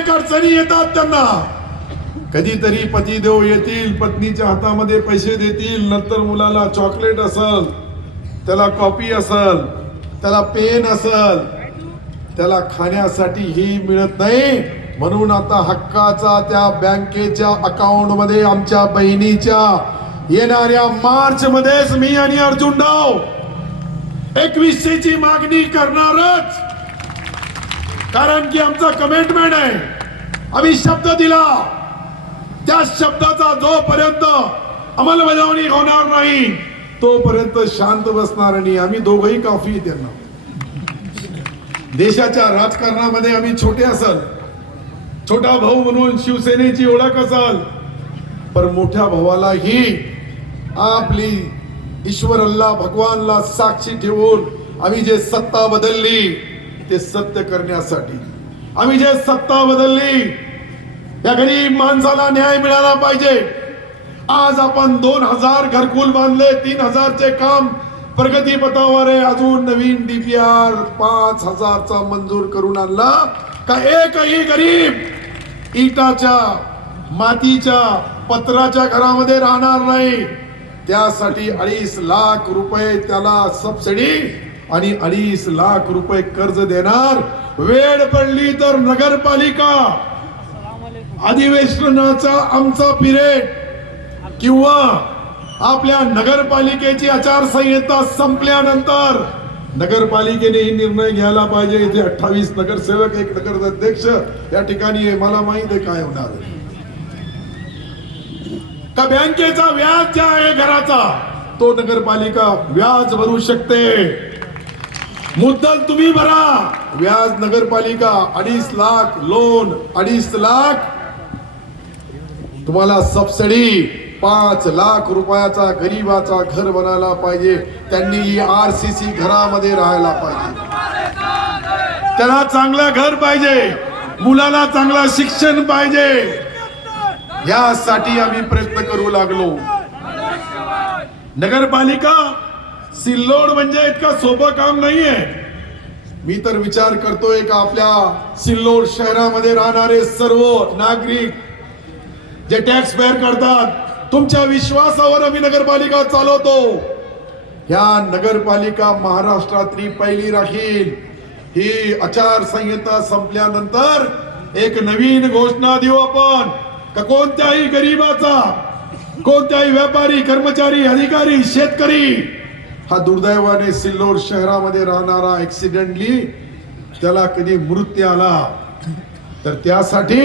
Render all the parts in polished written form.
अनेक अडचणी येतात त्यांना. कधीतरी पतिदेव येतील, पत्नीच्या हातामध्ये पैसे देतील, नंतर मुलाला चॉकलेट असल, त्याला कॉपी असल, त्याला पेन असल, त्याला खाण्यासाठी ही मिळत नाही. म्हणून आता हक्काचा त्या बँकेच्या अकाउंट मध्ये आमच्या बहिणीच्या येणाऱ्या मार्च मध्येच मी आणि अर्जुनराव 2100ची मागणी करणारच. कारण की आमचा कमिटमेंट आहे, आम्ही शब्द दिला, त्या शब्दाचा जोपर्यंत अंमलबजावणी होणार नाही तोपर्यंत शांत बसणार नाही. आम्ही दोघंही काफी त्यांना. देशाच्या राजकारणामध्ये आम्ही छोटे असल, छोटा भाऊ म्हणून शिवसेनेची ओळख असल, पण मोठ्या भावालाही आपली ईश्वर अल्लाह भगवानला साक्षी ठेवून आम्ही जे सत्ता बदलली ते सत्य करण्यासाठी. आम्ही जे सत्ता बदलली या गरीब माणसाला न्याय मिळाला पाहिजे. आज आपण 2000 घरकुल बांधले, 3000चे काम प्रगती पथावर आहे. अजून नवीन डीपीआर 5000चा मंजूर करून आणला का एकही गरीब इटाच्या, मातीच्या, पत्राच्या घरामध्ये राहणार नाही. त्यासाठी 2.5 लाख रुपये त्याला सबसिडी आणि 2.5 लाख रुपये कर्ज देणार. वेळ पडली तर नगरपालिका अधिवेशनाचा आमचा पिरियड किंवा आपल्या नगरपालिकेची आचारसंहिता संपल्यानंतर नगरपालिकेने ही निर्णय घ्यायला पाहिजे. इथे 28 नगरसेवक, 1 नगराध्यक्ष या ठिकाणी आहे. मला माहित आहे काय होणार का. बँकेचा व्याज ज्या आहे घराचा तो नगरपालिका व्याज भरू शकते. मुद्दल तुम्ही भरा, व्याज नगरपालिका. 2.5 लाख लोन, 2.5 लाख तुम्हाला सबसिडी. 5 लाख रुपयाचा गरीबाचा घर बनायला पाहिजे. त्यांनी RCC घरामध्ये राहायला पाहिजे. त्याला चांगलं घर पाहिजे, मुलाला चांगलं शिक्षण पाहिजे. यासाठी आम्ही प्रयत्न करू लागलो. नगरपालिका सिल्लोड म्हणजे इतकं सोपं काम नाहीये. मी तर विचार करतोय का आपल्या सिल्लोड शहरामध्ये राहणारे सर्व नागरिक जे टॅक्स पेअर करतात, तुमच्या विश्वासावर आम्ही नगरपालिका चालवतो. ह्या नगरपालिका महाराष्ट्रातली पहिली राहील. ही आचारसंहिता संपल्यानंतर एक नवीन घोषणा देऊ आपण का कोणत्याही गरीबाचा, कोणत्याही व्यापारी, कर्मचारी, अधिकारी, शेतकरी हा दुर्दैवाने सिल्लोड शहरामध्ये राहणारा ऍक्सिडेंटली त्याला कधी मृत्यू आला तर त्यासाठी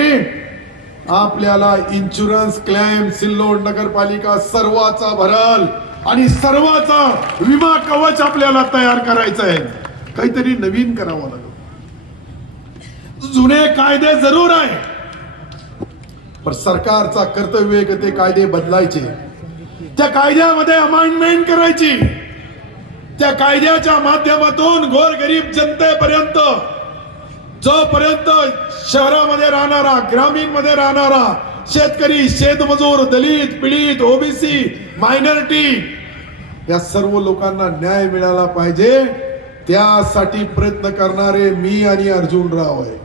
आपल्याला इन्शुरन्स क्लेम सिल्लोड नगरपालिका सर्वाचा भरल आणि सर्वाचा विमा कवच आपल्याला तयार करायचं आहे. काहीतरी नवीन करावं लागेल. जुने कायदे जरूर आहे पण सरकारचा कर्तव्य आहे की ते कायदे बदलायचे. त्या कायद्यामध्ये अमेंडमेंट करायची. त्या कायद्याच्या माध्यमातून गोरगरीब जनतेपर्यंत, जोपर्यंत शहरामध्ये राहणारा, ग्रामीण मध्ये राहणारा शेतकरी, शेतमजूर, दलित, पीडित, ओबीसी, मायनॉरिटी या सर्व लोकांना न्याय मिळाला पाहिजे. त्यासाठी प्रयत्न करणारे मी आणि अर्जुनराव आहे.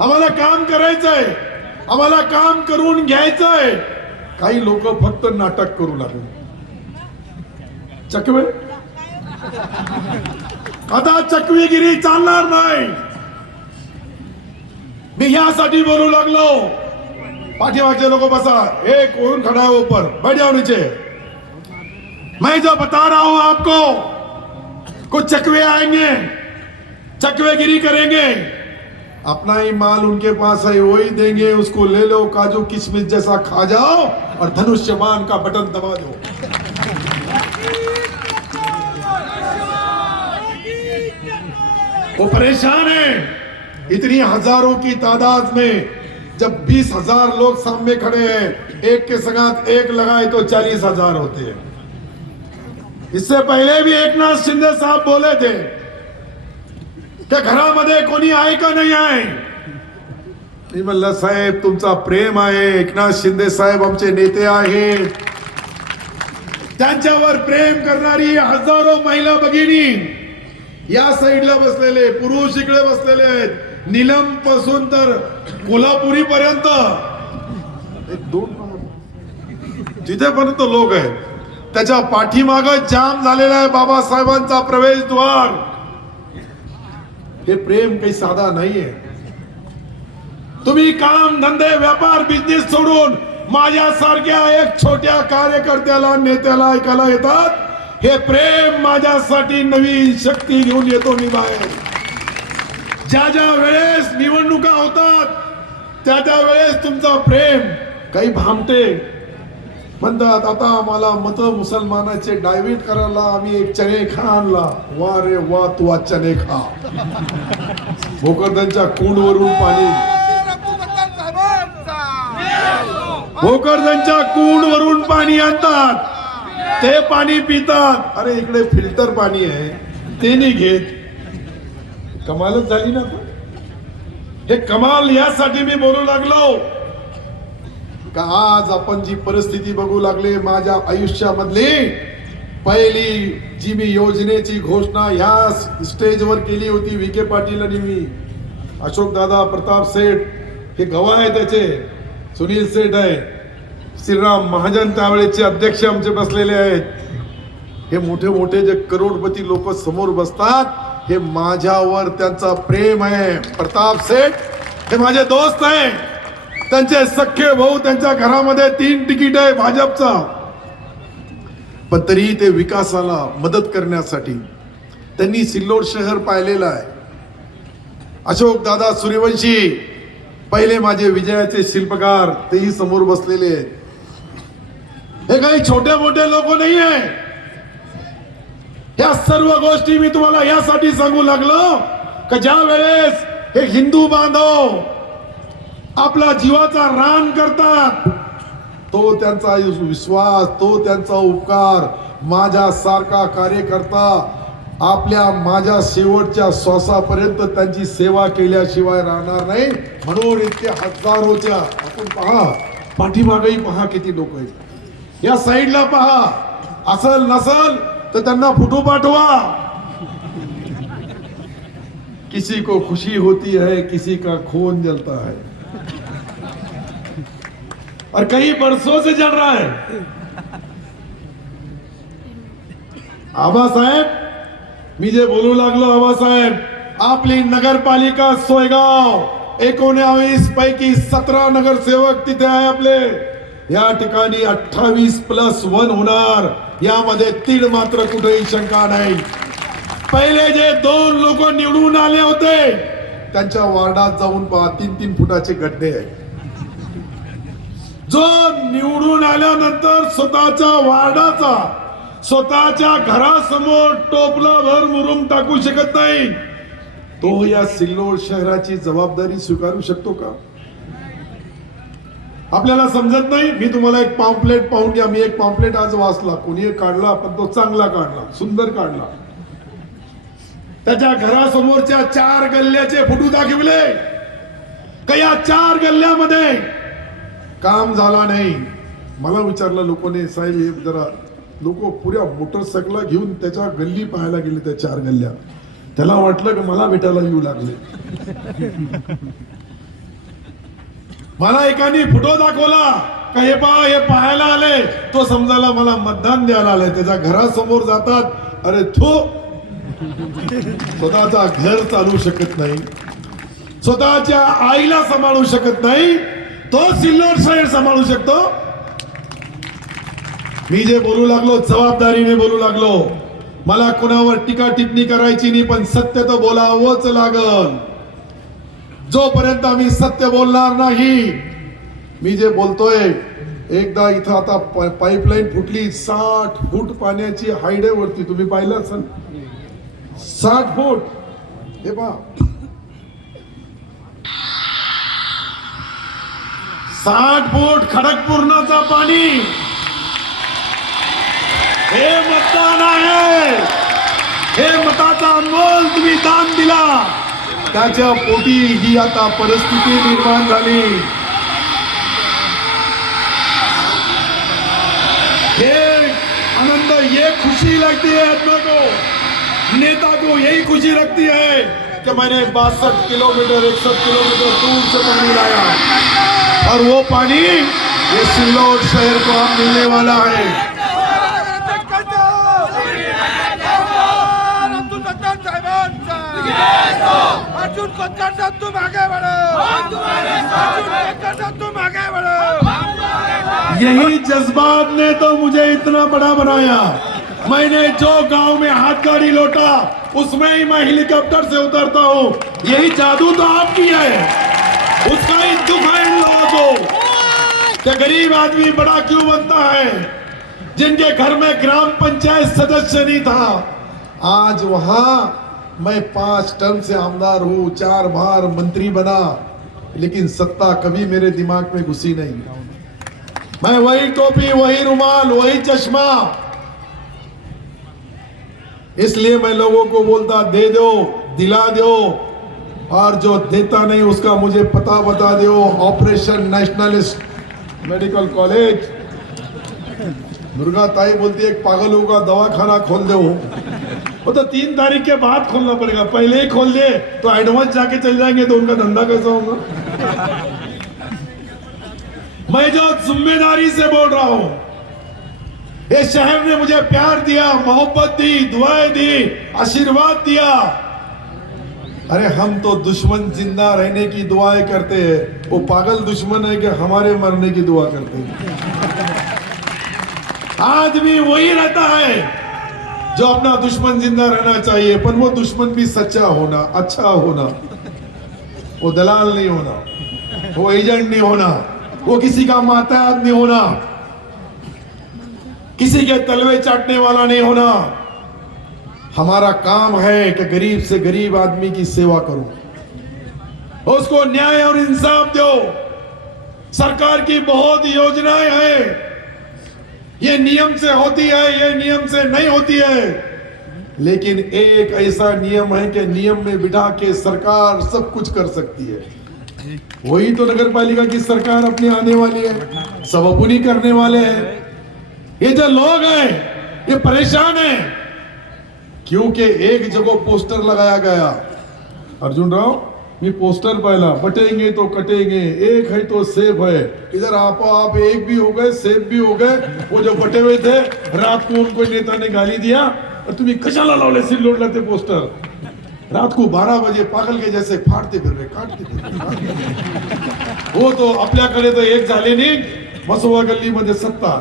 आम्हाला काम करायचंय, आम्हाला काम करून घ्यायचंय. काही लोक फक्त नाटक करू लागले. चकवे आता चकवेगिरी चालणार नाही. मी यासाठी बोलू लागलो. पाठीमागचे लोक बसा, एक कौन खड़ा है ऊपर, बैठ जाओ नीचे. मैं जो बता रहा हूं आपको, कुछ चकवे आएंगे, चकवेगिरी करेंगे. अपना ही माल उनके पास है, वही देंगे, उसको ले लो, काजू किशमिश जैसा खा जाओ और धनुष्यबाण का बटन दबा दो. वो परेशान है. इतनी हजारों की तादाद में जब 20,000 लोग सामने खड़े हैं, एक के संगात एक लगाए तो 40,000 होते हैं. इससे पहले भी एकनाथ शिंदे साहब बोले थे कि घरामध्ये कोणी आहे का नाही आहे. मी म्हणलं साहेब तुमचा प्रेम आहे, एकनाथ शिंदे साहेब आमचे नेते आहेत. त्यांच्यावर प्रेम करणारी हजारो महिला भगिनी या साईडला बसलेले, पुरुष इकडे बसलेले आहेत. नीलम पासून तर कोल्हापुरी पर्यंत जिथेपर्यंत लोक आहेत त्याच्या पाठीमाग जाम झालेला आहे बाबासाहेबांचा प्रवेशद्वार. हे प्रेम काही साधा नाहीये. तुम्ही काम धंदे व्यापार बिझनेस सोडून माझ्यासारख्या एक छोट्या कार्यकर्त्याला नेत्याला ऐकायला येतात. हे प्रेम माझ्यासाठी नवी शक्ती घेऊन येतो मी बाहेर. ज्या ज्या वेळेस निवडणुका होतात त्या त्या वेळेस तुमचा प्रेम काही भामटे म्हणतात आता आम्हाला मत मुसलमानाचे डायव्हर्ट करायला आम्ही एक चने खा आणला. वा रे वा तू आज चने खा. भोकरदनच्या कुंडवरून पाणी भोकरदनच्या कुंडवरून पाणी आणतात. ते पाणी पितात. अरे इकडे फिल्टर पाणी आहे ते नाही घेत. कमालच झाली ना. हे कमाल यासाठी मी बोलू लागलो का आज आपण जी परिस्थिती बघू लागले माझ्या आयुष्यामधली पहिली जी मी योजनेची घोषणा या स्टेजवर केली होती विखे पाटील आणि मी अशोक दादा प्रताप सेठ हे गवाह आहे त्याचे सुनील सेठ आहे श्रीराम महाजन त्यावेळेचे अध्यक्ष आमचे बसलेले आहेत. हे मोठे मोठे जे करोडपती लोक समोर बसतात हे माझ्यावर त्यांचा प्रेम आहे. प्रताप सेठ हे माझे दोस्त आहे. त्यांचे सख्खे भाऊ त्यांच्या घरामध्ये 3 तिकीट आहे भाजपचा. पण तरी ते विकासाला मदत करण्यासाठी त्यांनी सिल्लोड शहर पाहिलेलं आहे. अशोक दादा सूर्यवंशी पहिले माझे विजयाचे शिल्पकार तेही समोर बसलेले आहेत. हे काही छोटे मोठे लोक नाही आहे. या सर्व गोष्टी मी तुम्हाला यासाठी सांगू लागलो की ज्या वेळेस हे हिंदू बांधव आपला जीवाचा रान करतात तो त्यांचा विश्वास तो त्यांचा उपकार माझ्यासारखा कार्यकर्ता आपल्या माझ्या शेवटच्या श्वासापर्यंत त्यांची सेवा केल्याशिवाय राहणार नाही. म्हणून इतके हजारोच्या आपण पहा पाठीमागेही पहा किती लोक आहेत. या साईडला पहा. असल नसल तर त्यांना फोटो पाठवा. किसी को खुशी होती है किसी का खून जलता है और कई बरसों से जल रहा है. आबासाहेब मी जे बोलू लागलो आबासाहेब आपली नगरपालिका सोयगाव 19 पैकी 17 नगरसेवक तिथे आहे आपले. या ठिकाणी 28+1 होणार. यामध्ये तीड मात्र कुठेही शंका नाही. पहिले जे 2 लोक निवडून आले होते त्यांच्या वार्डात जाऊन पहा 3-3 फुटाचे गड्डे आहेत. जो निवडून आल्यानंतर स्वतःच्या वार्डाचा स्वतःच्या घरासमोर टोपला भर मुरुम टाकू शकत नाही तो या सिल्लोड शहराची जबाबदारी स्वीकारू शकतो का? आपल्याला समजत नाही. मी तुम्हाला एक पॉम्पलेट पाहून द्या. मी एक पॉम्पलेट आज वाचला. कोणी एक काढला पण तो चांगला काढला सुंदर काढला. त्याच्या घरासमोरच्या 4 गल्ल्याचे फोटो दाखवले का या 4 गल्ल्यामध्ये काम झाला नाही. मला विचारलं लोकांनी साहेब हे जरा लोक पुऱ्या मोटरसायकला घेऊन त्याच्या गल्ली पाहायला गेले त्या 4 गल्ल्या. त्याला वाटलं की मला भेटायला येऊ लागले. मला एकाने फोटो दाखवला का हे पहा हे पाहायला आले तो समजायला मला मतदान द्यायला आलाय. त्याच्या घरासमोर जातात. अरे तो स्वतःचा घर चालू शकत नाही स्वतःच्या आईला सांभाळू शकत नाही तो सिल्लोड शहर सांभाळू शकतो. मी जे बोलू लागलो जबाबदारीने बोलू लागलो. मला कोणावर टीका टिप्पणी करायची नाही पण सत्य तर बोलावंच लागल. जोपर्यंत आम्ही सत्य बोलणार नाही. मी जे बोलतोय एकदा इथं आता पाईपलाईन फुटली 60 फूट पाण्याची हाईट आहे वरती. तुम्ही पाहिलं असेल 60 फूट. हे पहा 60 फूट खडकपूर्णाचा पाणी. हे मतदान आहे. हे मताचा अनमोल तुम्ही दान दिला त्याच्या पोटी ही आता परिस्थिती निर्माण झाली. ये आनंद ये खुशी लगती है आत्मा को. नेता को यही खुशी लगती है कि मैंने 62 किलोमीटर 61 किलोमीटर दूर से पानी लाया, और वो पानी ये सिल्लोड शहर को अब मिलने वाला है। अर्जुन खोतकर साहब तुम आगे बढ़ो, अर्जुन खोतकर साहब तुम आगे बढ़ो। यही जज्बात ने तो मुझे इतना बड़ा बनाया। मैंने जो गांव में हाथ गाड़ी लौटा उसमें ही मैं हेलीकॉप्टर से उतरता हूँ। यही जादू तो आप किया है। उसका ही दुख है इन लोगों को कि गरीब आदमी बड़ा क्यों बनता है, जिनके घर में ग्राम पंचायत सदस्य नहीं था। आज वहां मैं 5 टर्म से आमदार हूँ, 4 बार मंत्री बना, लेकिन सत्ता कभी मेरे दिमाग में घुसी नहीं। मैं वही टोपी, वही रुमाल, वही चश्मा। इसलिए मैं लोगों को बोलता दे दो, दिला दो, और जो देता नहीं उसका मुझे पता बता दो। Operation nationalist medical college, Durga Tai बोलती है पागलों का दवाखाना खोल दो। वो तो 3 तारीख के बाद खोलना पड़ेगा, पहले ही खोल दे तो एडवांस जाके चल जाएंगे तो उनका धंधा कैसा होगा। मैं जो जिम्मेदारी से बोल रहा हूं, ये शहर ने मुझे प्यार दिया, मोहब्बत दी, दुआएं दी, आशीर्वाद दिया। अरे हम तो दुश्मन जिंदा रहने की दुआएं करते हैं, वो पागल दुश्मन है कि हमारे मरने की दुआ करते हैं। आदमी वही रहता है जो अपना दुश्मन जिंदा रहना चाहिए, पर वो दुश्मन भी सच्चा होना, अच्छा होना, वो दलाल नहीं होना, वो एजेंट नहीं होना, वो किसी का माताहत नहीं होना, किसी के तलवे चाटने वाला नहीं होना। हमारा काम है कि गरीब से गरीब आदमी की सेवा करो, उसको न्याय और इंसाफ दो। सरकार की बहुत योजनाएं हैं, ये नियम से होती है, ये नियम से नहीं होती है, लेकिन एक ऐसा नियम है कि नियम में बिठा के सरकार सब कुछ कर सकती है। वही तो नगर पालिका की सरकार अपनी आने वाली है, सब अपनी करने वाले हैं। ये जो लोग हैं ये परेशान हैं, क्योंकि एक जगह पोस्टर लगाया गया, अर्जुन राव ये पोस्टर पहला बटेंगे तो कटेंगे, एक है तो सेब है। इधर आप एक भी हो गए, सेब भी हो गए। वो जो बटे हुए थे, रात को उनको नेता ने गाली दिया, और तुम्हें कशाला लावले सिल्लोड लाते पोस्टर, रात को 12 बजे पागल के जैसे फाड़ते फिर रहे, काटते फिर। वो तो आपल्याकडे तर एक झाले नाही, मसोवा गल्लीमध्ये 7,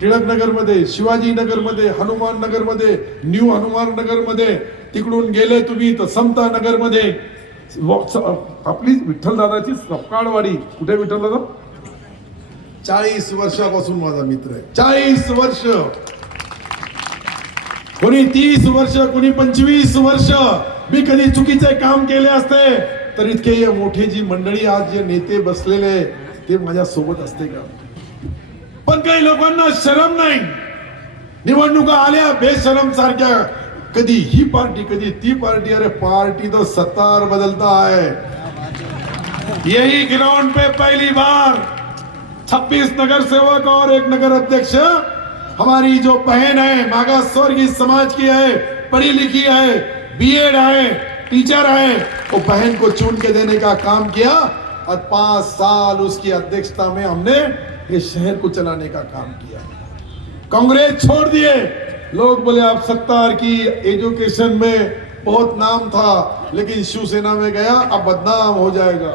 टिळक नगर मध्ये, शिवाजी नगर मध्ये, हनुमान नगर मध्ये, न्यू हनुमान नगर मध्ये, तिकडून गेले तुम्ही तर समता नगर मध्ये, आपली विठ्ठल दादाची सपकाळवाडी, कुठे विठ्ठल दादा? 40 वर्षापासून माझा मित्र आहे, 40 वर्ष, कोणी 30 वर्ष, कोणी 25 वर्ष। मी कधी चुकीचे काम केले असते तर इतके मोठी जी मंडळी आज जे नेते बसलेले ते माझ्या सोबत असते का? पण काही लोकांना शरम नाही, निवडणुका आल्या बेशरम सारख्या, कधी ही पार्टी कधी ती पार्टी। अरे पार्टी तो सत्तार बदलता है। यही ग्राउंड पे पहली बार 26 नगर सेवक और 1 नगर अध्यक्ष, हमारी जो बहन है मागासवर्गीय समाज की है, पढ़ी लिखी है, बीएड है, टीचर है, वो बहन को चुन के देने का काम किया, और 5 साल उसकी अध्यक्षता में हमने ये शहर को चलाने का काम किया। कांग्रेस छोड़ दिए, लोग बोले आप सत्तार की एजुकेशन में बहुत नाम था, लेकिन शिवसेना में गया अब बदनाम हो जाएगा।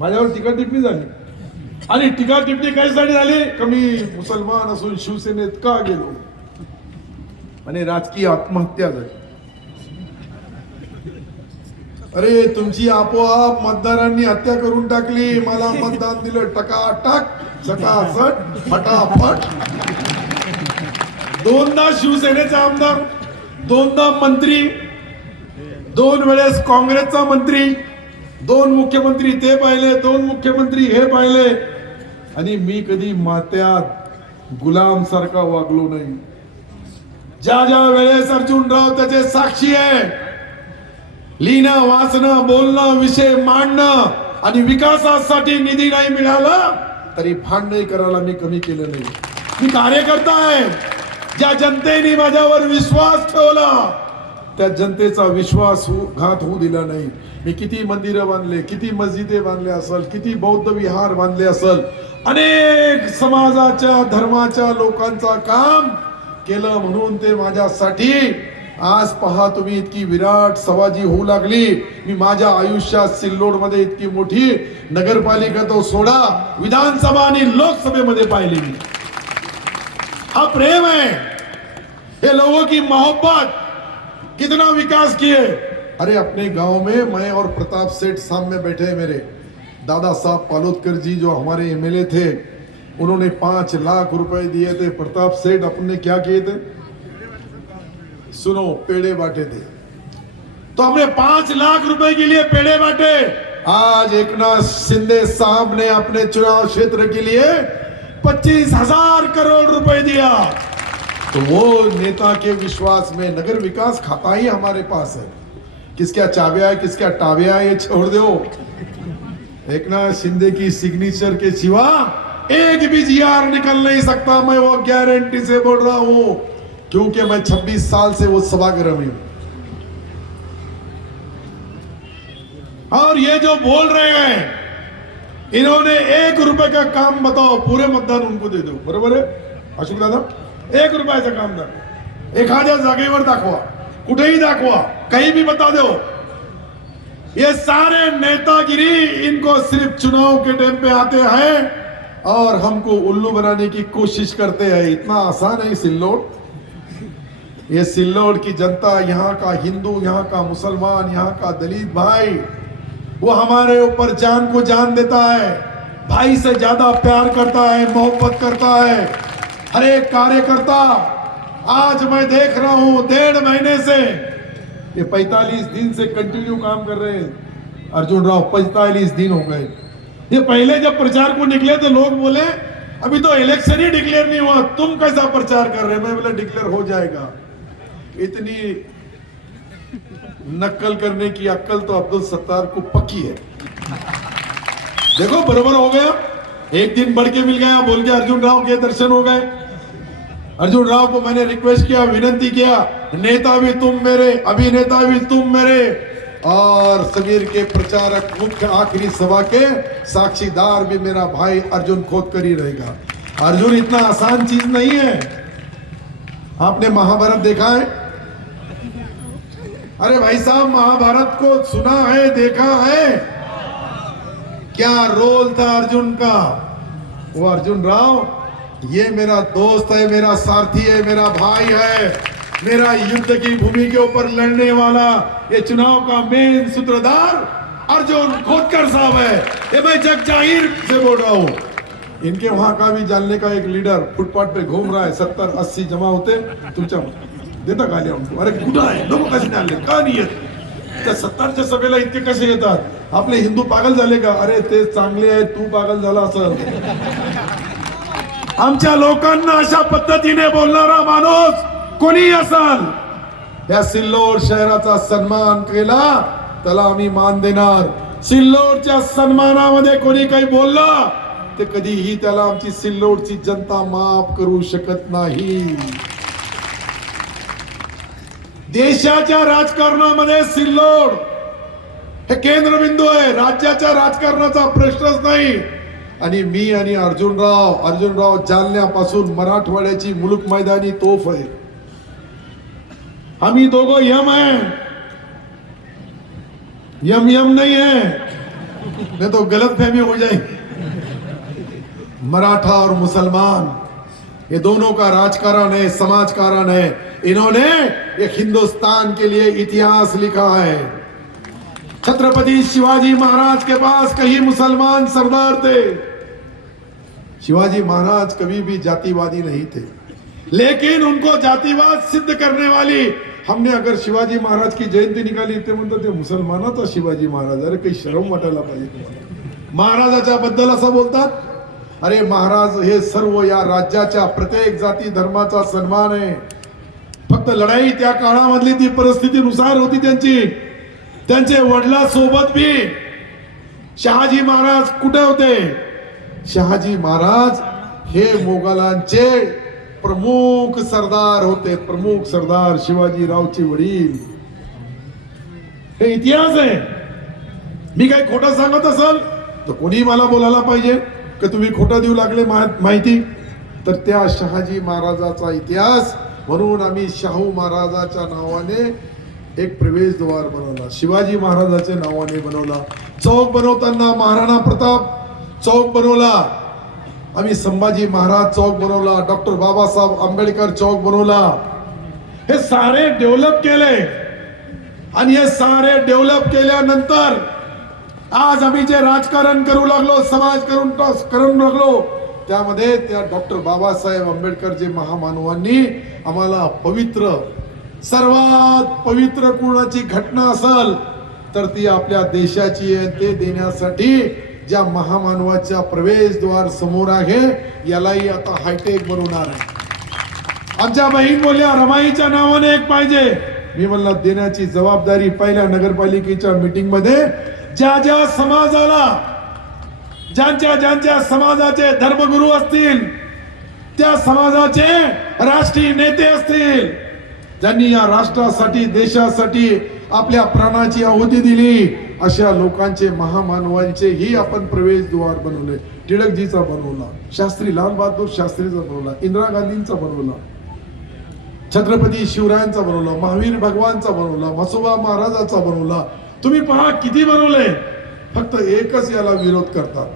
माझ्यावर टीका टिप्पणी झाली, आणि टीका टिप्पणी कशासाठी झाली? कमी मुसलमान असून शिवसेनेत का गेलो, आणि राजकीय आत्महत्या झाली। अरे तुमची आपोआप मतदारांनी हत्या करून टाकली, मला मतदान दिलं टकाटक, सटासट, फटाफट। 2दा शिवसेनेचा आमदार, 2दा मंत्री, 2 वेळेस काँग्रेसचा मंत्री, 2 मुख्यमंत्री ते पाहिले, 2 मुख्यमंत्री हे पाहिले, आणि मी कधी मात्यात गुलाम सारखा वागलो नाही। ज्या ज्या वेळेस अर्जुनराव त्याचे साक्षी आहे, लिहिणं, वाचणं, बोलणं, विषय मांडणं, आणि विकासासाठी निधी नाही मिळाला तरी भांडण करायला मी कमी केलं नाही। मी कार्यकर्ता आहे, ज्या जनतेने माझ्यावर विश्वास ठेवला त्या जनतेचा विश्वासघात होऊ दिला नाही. मी किती मंदिरं बांधले, किती मस्जिदे बांधले असल, किती बौद्ध विहार बांधले असल, अनेक समाजाच्या धर्माच्या लोकांचा काम केलं, म्हणून ते माझ्यासाठी आज पहा तुम्ही इतकी विराट सवाजी होऊ लागली. मी माझ्या आयुष्यात सिल्लोड मध्ये इतकी मोठी नगरपालिका तो सोडा, विधानसभा आणि लोकसभेमध्ये पाहिली. मी हा प्रेम है, ये लोगों की मोहब्बत, कितना विकास किए. अरे अपने गांव में मैं और प्रताप सेठ सामने बैठे हैं, मेरे दादा साहब पालोदकर जी जो हमारे एमएलए थे, उन्होंने 5 लाख रुपए दिए थे. प्रताप सेठ अपन ने क्या किए थे? सुनो, पेड़े बांटे थे. तो हमने 5 लाख रुपए के लिए पेड़े बांटे. आज एकनाथ शिंदे साहब ने अपने चुनाव क्षेत्र के लिए 25,000 करोड़ रुपए दिया. तो वो नेता के विश्वास में नगर विकास खाता ही हमारे पास है. किसका चाबिया है, किसका टाबिया है, ये छोड़ दो. एकनाथ शिंदे की सिग्नेचर के सिवा एक भी जीआर निकल नहीं सकता. मैं वो गारंटी से बोल रहा हूं, क्योंकि मैं 26 साल से वो सभागृह में हूं. और ये जो बोल रहे हैं, इन्होंने 1 रुपए का काम बताओ, पूरे मतदान उनको दे दो. बरोबर है अशोक दादा? 1 रुपयाचं काम दाखवा, एखाद्या जागेवर दाखवा, कुठेही दाखवा, कहीं भी बता दो. ये सारे नेतागिरी, इनको सिर्फ चुनाव के टाइम पे आते हैं और हमको उल्लू बनाने की कोशिश करते हैं. इतना आसान है सिल्लोड. ये सिल्लोड की जनता, यहाँ का हिंदू, यहाँ का मुसलमान, यहाँ का दलित भाई, वो हमारे ऊपर जान को जान देता है, भाई से ज्यादा प्यार करता है, मोहब्बत करता है. हर एक कार्यकर्ता, आज मैं देख रहा हूं 1.5 महीने से, ये 45 दिन से कंटिन्यू काम कर रहे हैं अर्जुन राव. 45 दिन हो गए. ये पहले जब प्रचार को निकले तो लोग बोले अभी तो इलेक्शन ही डिक्लेयर नहीं हुआ, तुम कैसा प्रचार कर रहे हैं. मैं बोला डिक्लेयर हो जाएगा. इतनी नकल करने की अक्ल तो अब्दुल सत्तार को पक्की है. देखो बरोबर हो गया, एक दिन बढ़ के मिल गया, बोल के अर्जुन राव के दर्शन हो गए. अर्जुन राव को मैंने रिक्वेस्ट किया, विनंती किया, नेता भी तुम मेरे, अभिनेता भी तुम मेरे, और समीर के प्रचारक, मुख्य आखिरी सभा के साक्षीदार भी मेरा भाई अर्जुन खोदकर ही रहेगा. अर्जुन इतना आसान चीज नहीं है. आपने महाभारत देखा है? अरे भाई साहब, महाभारत को सुना है, देखा है? क्या रोल था अर्जुन का. वो अर्जुन राव, ये मेरा दोस्त है, मेरा सारथी है, मेरा भाई है, मेरा युद्ध की भूमि के ऊपर लड़ने वाला, ये चुनाव का मेन सूत्रधार अर्जुन खोदकर साहब है. ये मैं जग जाहिर से बोल रहा हूं. इनके वहां का भी जानने का एक लीडर फुटपाथ पे घूम रहा है. 70-80 जमा होते, तुमच्या देता गाल्या उनको. अरे कुठं आहे, लोक कसे आणले, का नाही येत? त्या 70च्या सभेला इतके कसे येतात? आपले हिंदू पागल झाले का? अरे ते चांगले आहे, तू पागल झाला असेल. आमच्या लोकांना अशा पद्धतीने बोलणारा माणूस कोणी असाल, या सिल्लोड शहराचा सन्मान केला त्याला आम्ही मान देणार. सिल्लोडच्या सन्मानामध्ये कोणी काही बोललं ते कधीही त्याला आमची सिल्लोडची जनता माफ करू शकत नाही. देशाच्या राजकारणामध्ये सिल्लोड हे केंद्रबिंदू आहे. राज्याच्या राजकारणाचा प्रश्नच नाही. आणि मी आणि अर्जुनराव जालन्यापासून मराठवाड्याची मुलुक मैदानी तोफ आहे. हम ही दोगो यम है, यम नहीं है, नहीं तो गलत फहमी हो जाएगी. मराठा और मुसलमान ये दोनों का राजकारण है, समाजकारण है. इन्होंने एक हिंदुस्तान के लिए इतिहास लिखा है. छत्रपति शिवाजी महाराज के पास कई मुसलमान सरदार थे. शिवाजी महाराज कभी भी जातिवादी नहीं थे, लेकिन उनको जातिवाद सिद्ध करने वाली, हमने अगर शिवाजी महाराज की जयंती निकाली ते म्हणतात ते मुसलमानाचा शिवाजी महाराज. अरे काही शरम वाटायला पाहिजे तुम्हाला. महाराजाच्या बद्दल असं बोलतात. अरे महाराज हे सर्व या राज्याच्या प्रत्येक जाती धर्माचा सन्मान आहे. फक्त लढाई त्या काळामधली ती परिस्थितीनुसार होती त्यांची. त्यांचे वडिलांसोबत भी शहाजी महाराज कुठे होते? शहाजी महाराज हे मोगलांचे प्रमुख सरदार होते. प्रमुख सरदार शिवाजीरावचे वडील हे इतिहास आहे. मी काही खोटं सांगत असेल तर कोणी मला बोलायला पाहिजे की तुम्ही खोटं देऊ लागले माहिती. तर त्या शहाजी महाराजाचा इतिहास, म्हणून आम्ही शाहू महाराजाच्या नावाने एक प्रवेशद्वार बनवला, शिवाजी महाराजाच्या नावाने बनवला. चौक बनवताना महाराणा प्रताप चौक बनवला, आम्ही संभाजी महाराज चौक बनवला, डॉक्टर बाबासाहेब आंबेडकर चौक बनवला. हे सारे डेव्हलप केले आणि हे सारे डेव्हलप केल्यानंतर आज आम्ही जे राजकारण करू लागलो, समाज करू लागलो, त्यामध्ये त्या डॉक्टर बाबासाहेब आंबेडकर जे महामानवांनी आम्हाला पवित्र, सर्वात पवित्र कोणाची घटना असेल तर ती आपल्या देशाची आहे. ते देण्यासाठी ज्या महामानवाच्या प्रवेशद्वार समोर आहे यालाही आता हायटेक बनवणार आहे. आमच्या बहीण बोलल्या रमाईच्या नावाने एक पाहिजे. मी म्हणलं देण्याची जबाबदारी पहिल्या नगरपालिकेच्या मीटिंग मध्ये ज्या समाजाला, ज्यांच्या समाजाचे धर्मगुरू असतील, त्या समाजाचे राष्ट्रीय नेते असतील, ज्यांनी या राष्ट्रासाठी, देशासाठी आपल्या प्राणाची आहुती दिली, अशा लोकांचे, महामानवांचे ही आपण प्रवेशद्वार बनवले. टिळकजीचा बनवला, शास्त्री लाल बहादूर शास्त्रीचा बनवला, इंदिरा गांधींचा बनवला, छत्रपती शिवरायांचा बनवला, महावीर भगवानचा बनवला, म्हसोबा महाराजाचा बनवला. तुम्ही पहा किती बनवले. फक्त एकच याला विरोध करतात.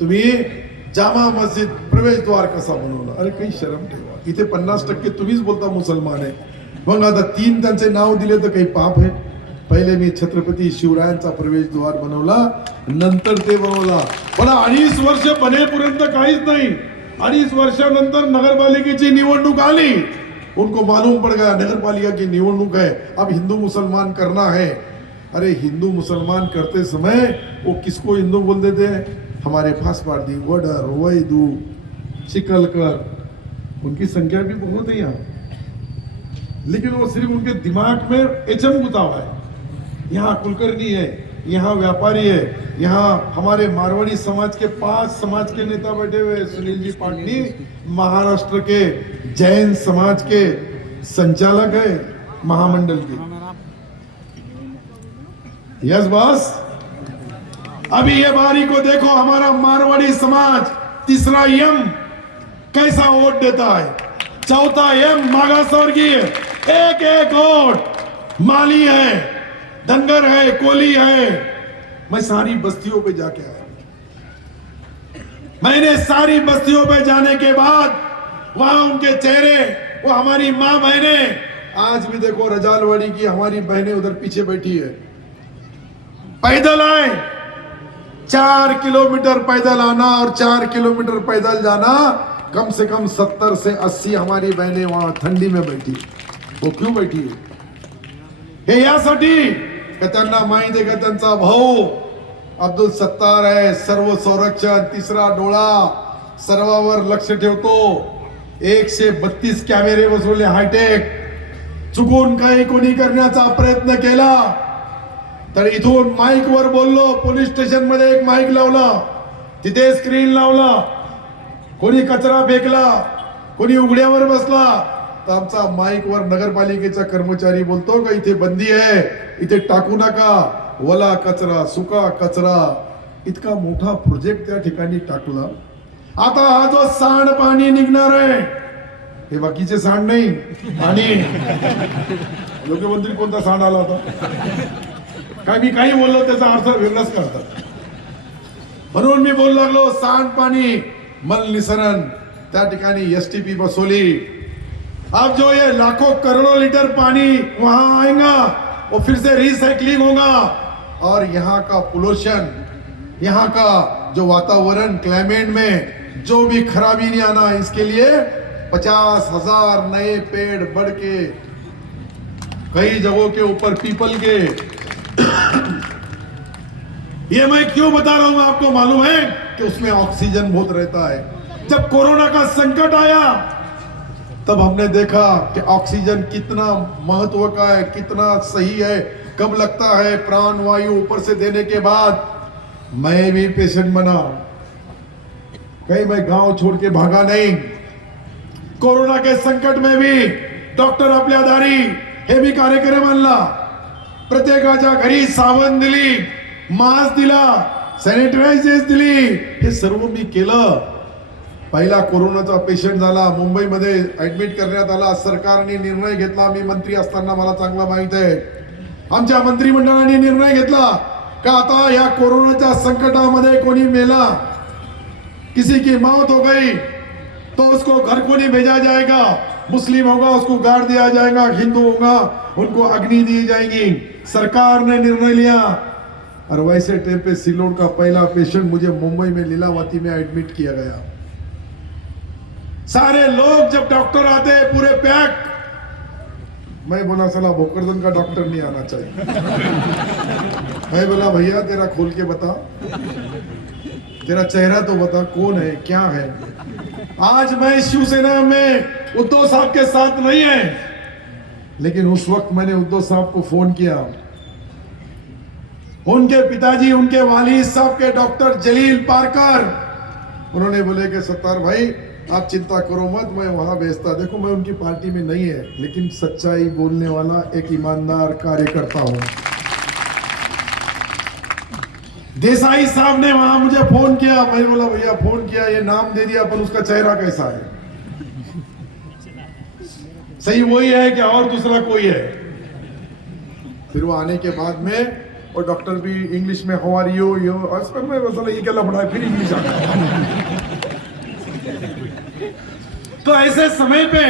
तुम्ही जामा मस्जिद प्रवेशद्वार कसा बनवला? अरे काही शरम ठेवा. इथे 50% तुम्हीच बोलता मुसलमान आहे. मग आता 3 त्यांचे नाव दिले तर काही पाप आहे? पहिले मी छत्रपती शिवरायांचा प्रवेशद्वार बनवला, नंतर ते बनवला. मला 2.5 वर्ष बनेपर्यंत काहीच नाही. 2.5 वर्षानंतर नगरपालिकेची निवडणूक आली. उनको मालूम पड़ गया नगरपालिका की निवडणूक है, अब हिंदू मुसलमान करना है. अरे हिंदू मुसलमान करते समय वो किसको हिंदू बोल देते हैं? हमारे फासपारदी, वडर, वैदू, चिकलकर, उनकी संख्या भी बहुत है यहाँ, लेकिन वो सिर्फ उनके दिमाग में एचम गुता हुआ है. यहाँ कुलकर्णी है, यहाँ व्यापारी है, यहाँ हमारे मारवाड़ी समाज के 5 समाज के नेता बैठे हुए. सुनील जी पाटनी महाराष्ट्र के जैन समाज के संचालक है महामंडल के. Yes boss. अभी ये बारी को देखो, हमारा मारवाड़ी समाज तीसरा यम कैसा वोट देता है. चौथा यम मागासवर्गीय, एक वोट माली है, धनगर है, कोली है. मैं सारी बस्तियों पे जाके आया. मैंने सारी बस्तियों पे जाने के बाद वहां उनके चेहरे, वो हमारी माँ बहने, आज भी देखो रजालवाड़ी की हमारी बहनें उधर पीछे बैठी है, पैदल आए. 4 किलोमीटर पैदल आना और 4 किलोमीटर पैदल जाना. कम से कम 70 से 80 हमारी बहनें वहां ठंडी में बैठी. वो क्यों बैठी है? हे यासाठी की त्यांना माहिती आहे का त्यांचा भाऊ अब्दुल सत्तार आहे, सर्व संरक्षण, तिसरा डोळा, सर्वावर लक्ष ठेवतो. 132 कॅमेरे बसवले हायटेक. चुकून काही कोणी करण्याचा प्रयत्न केला तर इथून माईक वर बोललो. पोलीस स्टेशन मध्ये एक माईक लावला, तिथे स्क्रीन लावला. कोणी कचरा फेकला, कोणी उघड्यावर बसला तर आमचा माईक वर नगरपालिकेचा कर्मचारी बोलतो का इथे बंदी आहे, इथे टाकू नका, वला कचरा, सुका कचरा. इतका मोठा प्रोजेक्ट त्या ठिकाणी टाकला. आता हा जो सांडपाणी निघणार आहे, हे बाकीचे सांड नाही, आणि मुख्यमंत्री कोणता सांड आला होता काय? मी काही बोललो त्याचा अर्थ वेगळाच करतात. म्हणून मी बोलू लागलो सांडपाणी, मल निसरण. त्या ठिकाणी एसटीपी बसवली. अब जो ये लाखों करोड़ों लीटर पानी वहां आएगा, वो फिर से रिसाइकलिंग होगा और यहाँ का पोल्यूशन, यहाँ का जो वातावरण, क्लाइमेट में जो भी खराबी नहीं आना, इसके लिए 50,000 नए पेड़ बढ़ के कई जगहों के ऊपर पीपल के. ये मैं क्यों बता रहा हूं आपको मालूम है कि उसमें ऑक्सीजन बहुत रहता है. जब कोरोना का संकट आया तब हमने देखा कि ऑक्सीजन कितना महत्व का है, कितना सही है, कब लगता है प्राण वायु ऊपर से देने के बाद. मैं भी पेशेंट बना, कहीं मैं गांव छोड़ के भागा नहीं. कोरोना के संकट में भी डॉक्टर आपल्या दारी हे भी कार्यक्रम आणला. प्रत्येकाच्या घरी साबण दिली, मास्क दिला, सॅनिटायझर्स दिली. हे सर्व मी केलं. पहिला कोरोनाचा पेशंट झाला, मुंबईमध्ये ऍडमिट करण्यात आला. सरकारने निर्णय घेतला, मी मंत्री असताना मला चांगला माहित आहे, आमच्या मंत्रिमंडळाने निर्णय घेतला का आता या कोरोनाच्या संकटामध्ये कोणी मेला, किसी की मौत हो गई तो उसको घर को नहीं भेजा जाएगा. मुस्लिम होगा उसको गाड़ दिया जाएगा, हिंदू होगा उनको अग्नि दी जाएगी. सरकार ने निर्णय लिया. और वैसे टाइम पे सिल्लोड का पहला पेशेंट मुझे मुंबई में लीलावती में एडमिट किया गया. सारे लोग जब डॉक्टर आते हैं पूरे पैक. मैं बोला साला भोकरदन का डॉक्टर नहीं आना चाहिए. मैं बोला भैया तेरा खोल के बता, तेरा चेहरा तो बता, कौन है क्या है. आज मैं शिवसेना में उद्धव साहब के साथ नहीं है, लेकिन उस वक्त मैंने उद्धव साहब को फोन किया. उनके पिताजी, उनके वालिद साहब के डॉक्टर जलील पारकर, उन्होंने बोले कि सत्तार भाई आप चिंता करो मत, मैं वहां भेजता. देखो मैं उनकी पार्टी में नहीं है, लेकिन सच्चाई बोलने वाला एक ईमानदार कार्यकर्ता हूं. देसाई साहब ने वहां मुझे फोन किया. मैं बोला भैया फोन किया, ये नाम दे दिया, पर उसका चेहरा कैसा है, सही वही है क्या और दूसरा कोई है. फिर वो आने के बाद में और डॉक्टर भी इंग्लिश में हाउ आर यू यो में मसला ये क्या लफड़ा है, फिर इंग्लिश आ गया. तो ऐसे समय पे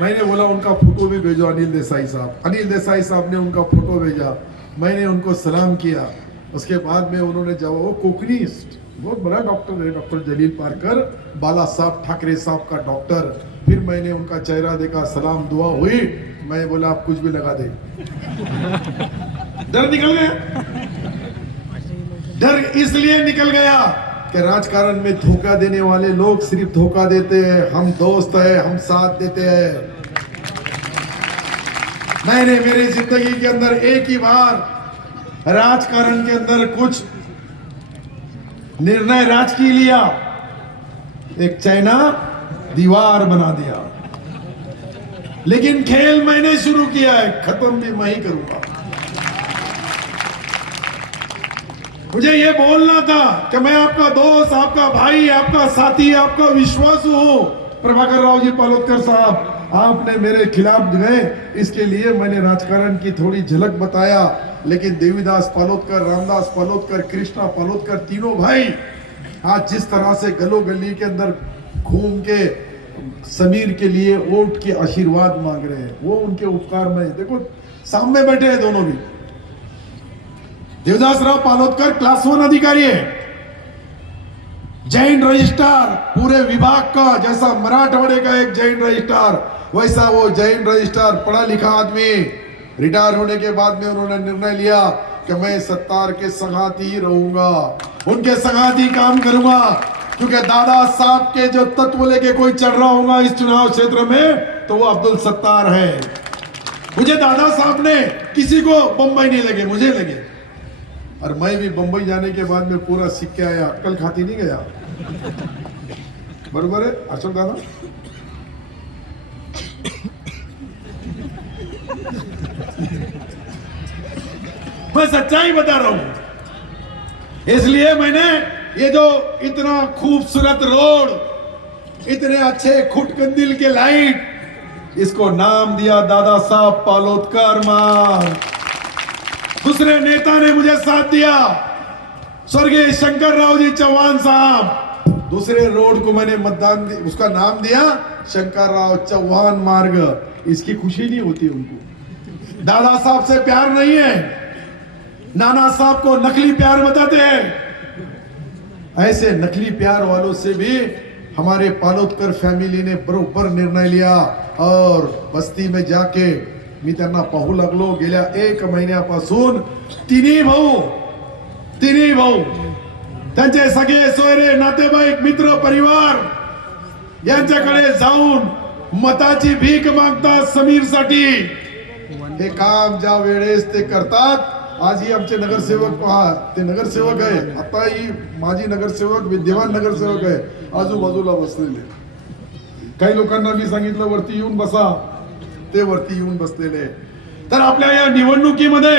मैंने बोला उनका फोटो भी भेजो अनिल देसाई साहब. अनिल देसाई साहब ने उनका फोटो भेजा. मैंने उनको सलाम किया. उसके बाद में उन्होंने जब वो कोकनिस्ट बहुत बड़ा डॉक्टर है, डॉक्टर जलील पारकर, बाला साहब ठाकरे साहब का डॉक्टर. फिर मैंने उनका चेहरा देखा, सलाम दुआ हुई. मैं बोला आप कुछ भी लगा दे. डर निकल गया. डर इसलिए निकल गया कि राजकारण में धोखा देने वाले लोग सिर्फ धोखा देते हैं. हम दोस्त हैं, हम साथ देते हैं. मैंने मेरी जिंदगी के अंदर एक ही बार राजकारण के अंदर कुछ निर्णय राजकीय लिया, एक चाइना दीवार बना दिया. लेकिन खेल मैंने शुरू किया है, खत्म भी मैं ही करूंगा. मुझे ये बोलना था कि मैं आपका दोस्त, आपका भाई, आपका साथी, आपका विश्वासु हूं. प्रभाकर राव जी पालोदकर साहब, आपने मेरे खिलाफ गए, इसके लिए मैंने राजकारण की थोड़ी झलक बताया. लेकिन देवीदास पालोदकर, रामदास पालोदकर, कृष्णा पालोदकर, तीनों भाई आज जिस तरह से गलो गली के अंदर घूम के समीर के लिए वोट के आशीर्वाद मांग रहे हैं, वो उनके उपकार में. देखो सामने बैठे हैं दोनों भी. देवदास राव पालोदकर क्लास 1 अधिकारी है, जैन रजिस्ट्रार पूरे विभाग का. जैसा मराठवाड़े का एक जैन रजिस्ट्रार, वैसा वो जैन रजिस्ट्रार, पढ़ा लिखा आदमी. रिटायर होने के बाद में उन्होंने निर्णय लिया कि मैं सत्तार के संगाती ही रहूंगा, उनके संगाती काम करूंगा. क्योंकि दादा साहब के जो तत्व लेके कोई चढ़ रहा होगा इस चुनाव क्षेत्र में तो वो अब्दुल सत्तार है. मुझे दादा साहब ने किसी को बंबई नहीं लगे, मुझे लगे. और मैं भी बंबई जाने के बाद में पूरा सीख के आया, अक्कल खाती नहीं गया. बरोबर है अशोक दादा. मैं सच्चाई बता रहा हूं. इसलिए मैंने ये जो इतना खूबसूरत रोड, इतने अच्छे खुटकंदिल के लाइट, इसको नाम दिया दादा साहब पालोदकर मार्ग. दूसरे नेता ने मुझे साथ दिया, स्वर्गीय शंकर राव जी चौहान साहब. दूसरे रोड को मैंने मतदान उसका नाम दिया शंकर राव चौहान मार्ग. इसकी खुशी नहीं होती उनको. दादा साहब से प्यार नहीं है, नाना साहब को नकली प्यार बताते हैं. ऐसे नकली प्यार वालों से भी हमारे पालोदकर फॅमिली ने बरोबर निर्णय लिया. और बस्ती में जाके मी त्यांना पाहू लागलो. गेल्या 1 महिन्यापासून तिन्ही भाऊ त्यांचे सगळे सोयरे, नातेवाईक, मित्र, परिवार यांच्याकडे जाऊन मताची भीक मागतात समीरसाठी. हे काम ज्या वेळेस ते करतात, आजही आमचे नगरसेवक पहा, ते नगरसेवक आहे, आता ही माजी नगरसेवक, विद्यमान नगरसेवक आहे, आजूबाजूला बसलेले. काही लोकांना मी सांगितलं वरती येऊन बसा, ते वरती येऊन बसलेले. तर आपल्या या निवडणुकीमध्ये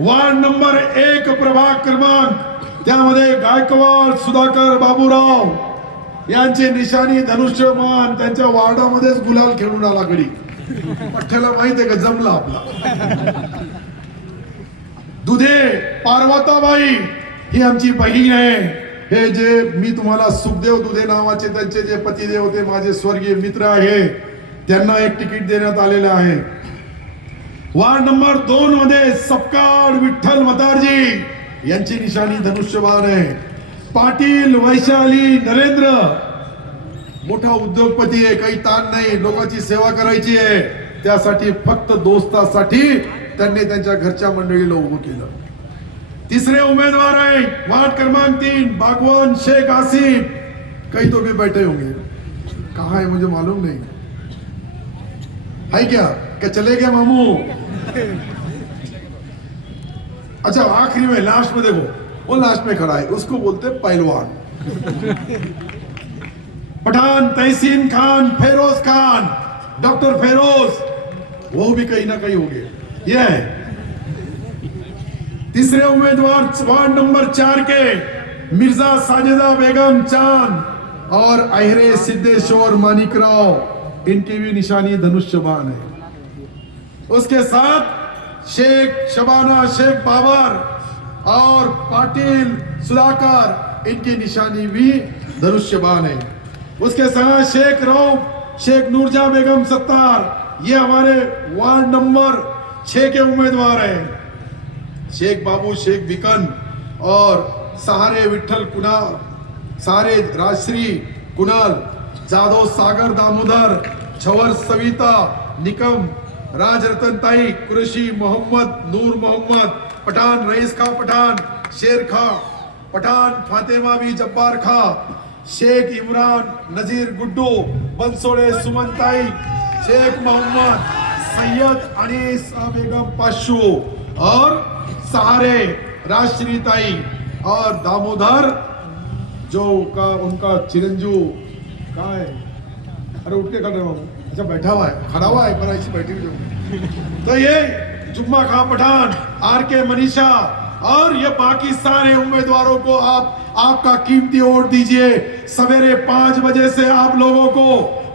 वार्ड नंबर 1 प्रभाग क्रमांक त्यामध्ये गायकवाड सुधाकर बाबूराव यांची निशाणी धनुष्यबाण. त्यांच्या वार्डामध्येच गुलाल खेळून आला गडी. पठ्ठ्याला माहित आहे का जमला आपला. दुधे पार्वताबाई ही आमची बहीण आहे. हे जे मी तुम्हाला सुखदेव दुधे नावाचे त्यांचे जे पतिदेव होते माझे स्वर्गीय मित्र आहे त्यांना एक तिकीट देण्यात आलेलं आहे. वार्ड नंबर 2 मध्ये सपकाळ विठ्ठल मदारजी यांची निशाणी धनुष्यबाण आहे. पाटील वैशाली नरेंद्र मोठा उद्योगपती आहे. काही ताण नाही, लोकांची सेवा करायची आहे. त्यासाठी फक्त दोस्तासाठी त्यांनी त्यांच्या घरच्या मंडळीला उभं केलं. तीसरे उमेदवार आहे वार्ड क्रमांक 3 बागवान शेख आसिफ. कहीं तो भी बैठे होंगे, कहाँ है मुझे मालूम नहीं है क्या चले गए मामू. अच्छा आखिरी में लास्ट में देखो, वो लास्ट में खड़ा है उसको बोलते पहलवान. पठान तहसीन खान फेरोज खान डॉक्टर फेरोज, वो भी कहीं ना कहीं होंगे. ये है तीसरे उम्मीदवार वार्ड नंबर 4 के मिर्जा साजिदा बेगम चांद और अहरे सिद्धेश्वर मानिकराव. इनकी भी निशानी धनुष्यबाण है. उसके साथ शेख शबाना शेख बाबर और पाटिल सुधाकर, इनकी निशानी भी धनुष्यबाण है. उसके साथ शेख रऊफ शेख नूरजहां बेगम सत्तार, ये हमारे वार्ड नंबर 6 के उम्मीदवार हैं. शेख बाबू शेख बिकन और सहारे विठ्ठल कुणाल, सहारे राजश्री कुणाल जादव सागर दामोदर छवर सविता निकम राजरतनताई कुरैशी मोहम्मद नूर मोहम्मद पठान रईस खा पठान शेर खा पठान फातिमा बी जब्बार खा शेख इमरान नजीर गुड्डू बनसोडे सुमनताई शेख मोहम्मद सैयद अनीस बेगम पाशु और सहारे राजश्रीताई और दामोदर जो का उनका चिरंजू कहाँ है. अरे उठ के खड़ा हुआ. अच्छा बैठा हुआ है, खड़ा हुआ है पर ऐसी बैठी हुई. तो ये जुम्मा खां पठान आर के मनीषा और ये बाकी सारे उम्मीदवारों को आप आपका कीमती वोट दीजिए. सवेरे 5 बजे से आप लोगों को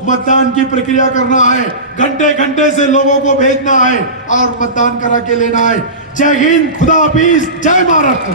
मतदान की प्रक्रिया करना है. घंटे घंटे से लोगों को भेजना है और मतदान करा के लेना है. जय हिंद, खुदा हाफिज, जय महाराष्ट्र.